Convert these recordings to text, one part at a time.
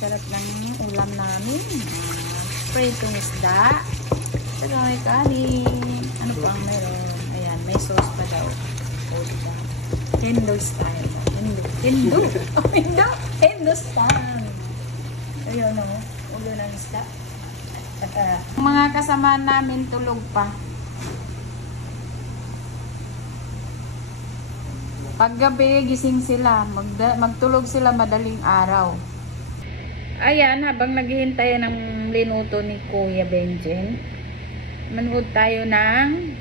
sarap ng ulam namin. Pritong isda. Saka may kanin. Ano pa ang meron? Ayan, may sauce pa daw. O, diba? Hendo style. Hendo style. Ayun o. Ulo ng isda. At mga kasama namin tulog pa. Paggabi, gising sila. Magtulog sila madaling araw. Ayan, habang naghihintay ng linuto ni Kuya Benjen, manood tayo ng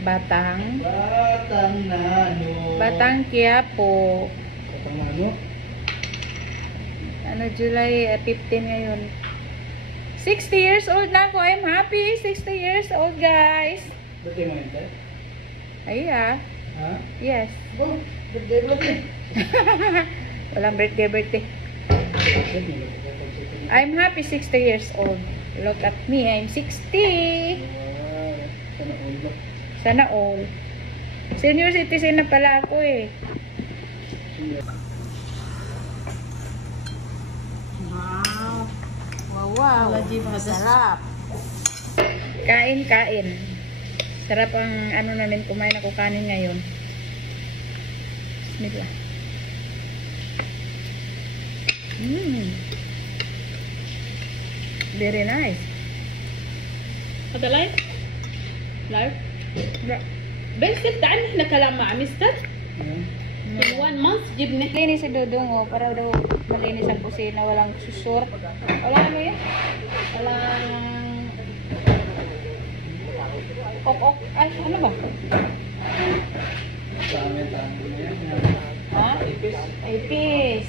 Batang Nano. Batang Quiapo. Batang Nano? Ano, July 15 ngayon. 60 years old na ako. I'm happy. 60 years old, guys. Birthday mo yun, sir? Ay, Ha? yes. Oh, birthday. Walang birthday. I'm happy 60 years old. Look at me, I'm 60. Sana all ba? Sana all. Senior citizen na pala ako eh. Wow. Sarap. Kain. Sarap ang ano namin, kumain ako kanin ngayon. Bismillah. Very nice. هذا لايف؟ لايف؟ بنسد عني احنا كلام مع مستر in 1 month جبنا Linis si Dudong, oh, para daw malinis ang kusina, walang susur. Wala ano yun? Walang ok. Ay, ano ba? Ha? Ipis.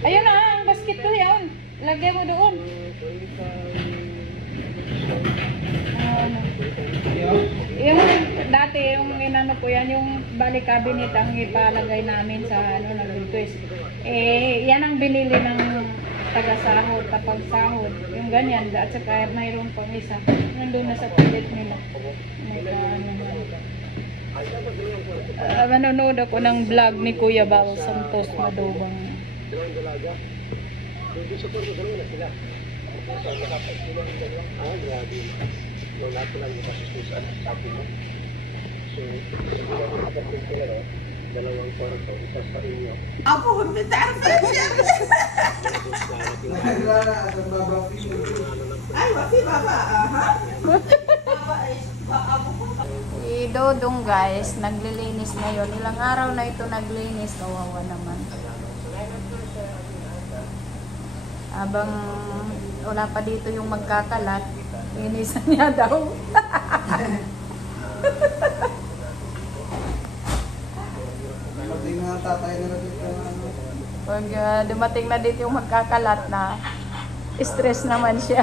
Ayun na, ang basket ko yan. Lagyan mo doon. Yung dati, yung inano po yan, yung balik cabinet ang ipalagay namin sa ano, nag-twist. Eh, yan ang binili ng taga-sahod, tapagsahod. Yung ganyan, at saka mayroon pang isa. Nandun na sa toilet nila. Manonood ako ng vlog ni Kuya Bal Santos Madubang. Ako, hindi tayo. Ay, wafi baba. Aha. Si Dodong guys, naglilinis ngayon. Ilang araw na ito naglinis, kawawa naman. Habang wala pa dito yung magkakalat, linisan niya daw. Pag dumating na dito yung magkakalat na, stress naman siya.